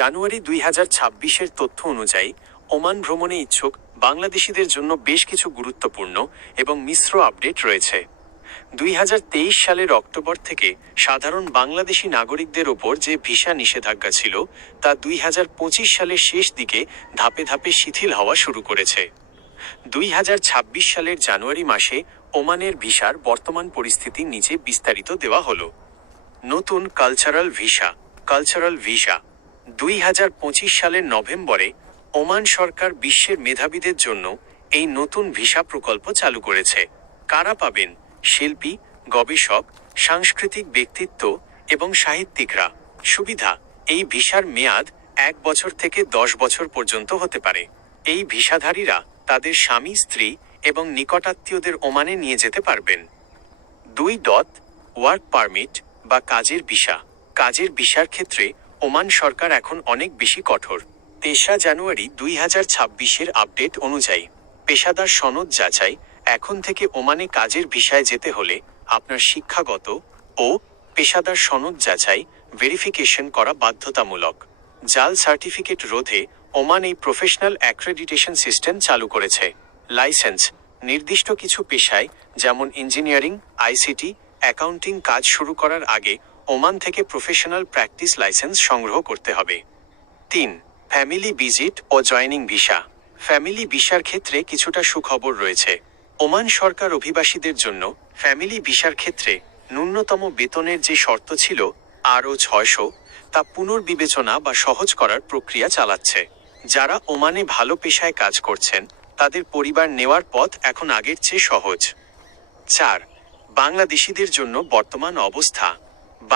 জানুয়ারি 2026-এর তথ্য অনুযায়ী ওমান ভ্রমণে ইচ্ছুক বাংলাদেশিদের জন্য বেশ কিছু গুরুত্বপূর্ণ এবং মিশ্র আপডেট রয়েছে। 2023 সালের অক্টোবর থেকে সাধারণ বাংলাদেশি নাগরিকদের ওপর যে ভিসা নিষেধাজ্ঞা ছিল তা 2025 সালের শেষ দিকে ধাপে ধাপে শিথিল হওয়া শুরু করেছে। 2026 সালের জানুয়ারি মাসে ওমানের ভিসার বর্তমান পরিস্থিতি নিচে বিস্তারিত দেওয়া হলো। নতুন কালচারাল ভিসা 2025 সালের নভেম্বরে ওমান সরকার বিশ্বের মেধাবীদের জন্য এই নতুন ভিসা প্রকল্প চালু করেছে। কারা পাবেন? শিল্পী, গবেষক, সাংস্কৃতিক ব্যক্তিত্ব এবং সাহিত্যিকরা। সুবিধা: এই ভিসার মেয়াদ 1 বছর থেকে 10 বছর পর্যন্ত হতে পারে। এই ভিসাধারীরা তাদের স্বামী, স্ত্রী এবং নিকটাত্মীয়দের ওমানে নিয়ে যেতে পারবেন। 2. ওয়ার্ক পারমিট বা কাজের ভিসা। কাজের ভিসার ক্ষেত্রে ওমান সরকার এখন অনেক বেশি কঠোর। 3 জানুয়ারি 2026-এর আপডেট অনুযায়ী পেশাদার সনদ যাচাই। এখন থেকে ওমানে কাজের ভিসায় যেতে হলে আপনার শিক্ষাগত ও পেশাদার সনদ যাচাই ভেরিফিকেশন করা বাধ্যতামূলক। জাল সার্টিফিকেট রোধে ওমান এই প্রফেশনাল অ্যাক্রেডিটেশন সিস্টেম চালু করেছে। লাইসেন্স: নির্দিষ্ট কিছু পেশায় যেমন ইঞ্জিনিয়ারিং, আইসিটি, অ্যাকাউন্টিং কাজ শুরু করার আগে ওমান থেকে প্রফেশনাল প্র্যাকটিস লাইসেন্স সংগ্রহ করতে হবে। 3. ফ্যামিলি ভিজিট ও জয়েনিং ভিসা। ফ্যামিলি ভিসার ক্ষেত্রে কিছুটা সুখবর রয়েছে। ওমান সরকার অভিবাসীদের জন্য ফ্যামিলি ভিসার ক্ষেত্রে ন্যূনতম বেতনের যে শর্ত ছিল আরও 600 তা পুনর্বিবেচনা বা সহজ করার প্রক্রিয়া চালাচ্ছে। যারা ওমানে ভালো পেশায় কাজ করছেন তাদের পরিবার নেওয়ার পথ এখন আগের চেয়ে সহজ। 4. বাংলাদেশিদের জন্য বর্তমান অবস্থা।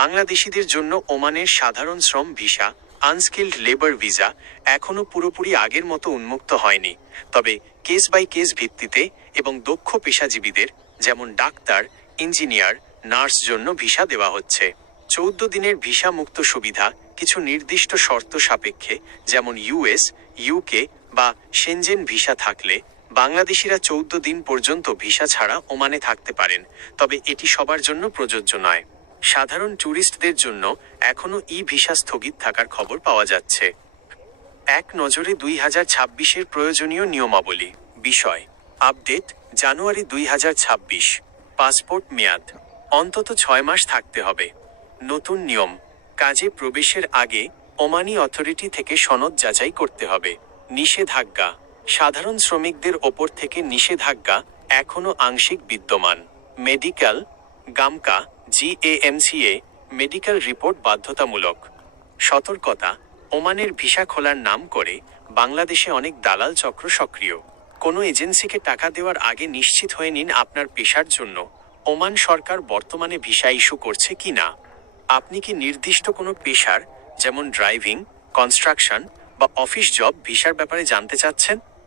বাংলাদেশিদের জন্য ওমানের সাধারণ শ্রম ভিসা, আনস্কিল্ড লেবার ভিসা এখনও পুরোপুরি আগের মতো উন্মুক্ত হয়নি, তবে কেস বাই কেস ভিত্তিতে এবং দক্ষ পেশাজীবীদের যেমন ডাক্তার, ইঞ্জিনিয়ার, নার্স জন্য ভিসা দেওয়া হচ্ছে। 14 দিনের ভিসা মুক্ত সুবিধা কিছু নির্দিষ্ট শর্ত সাপেক্ষে, যেমন ইউএস, ইউকে বা সেনজেন ভিসা থাকলে বাংলাদেশিরা 14 দিন পর্যন্ত ভিসা ছাড়া ওমানে থাকতে পারেন, তবে এটি সবার জন্য প্রযোজ্য নয়। সাধারণ ট্যুরিস্টদের জন্য এখনও ই ভিসা স্থগিত থাকার খবর পাওয়া যাচ্ছে। এক নজরে 2026-এর প্রয়োজনীয় নিয়মাবলী। বিষয় আপডেট: জানুয়ারি 2026। পাসপোর্ট মেয়াদ অন্তত 6 মাস থাকতে হবে। নতুন নিয়ম: কাজে প্রবেশের আগে ওমানি অথরিটি থেকে সনদ যাচাই করতে হবে। নিষেধাজ্ঞা: সাধারণ শ্রমিকদের ওপর থেকে নিষেধাজ্ঞা এখনও আংশিক বিদ্যমান। মেডিকেল, গামকা, GAMCA মেডিকেল রিপোর্ট বাধ্যতামূলক। সতর্কতা: ওমানের ভিসা খোলার নাম করে বাংলাদেশে অনেক দালাল চক্র সক্রিয়। কোনো এজেন্সিকে টাকা দেওয়ার আগে নিশ্চিত হয়ে নিন আপনার পেশার জন্য ওমান সরকার বর্তমানে ভিসা ইস্যু করছে কি না। আপনি কি নির্দিষ্ট কোনো পেশার যেমন ড্রাইভিং, কনস্ট্রাকশন বা অফিস জব ভিসার ব্যাপারে জানতে চাচ্ছেন?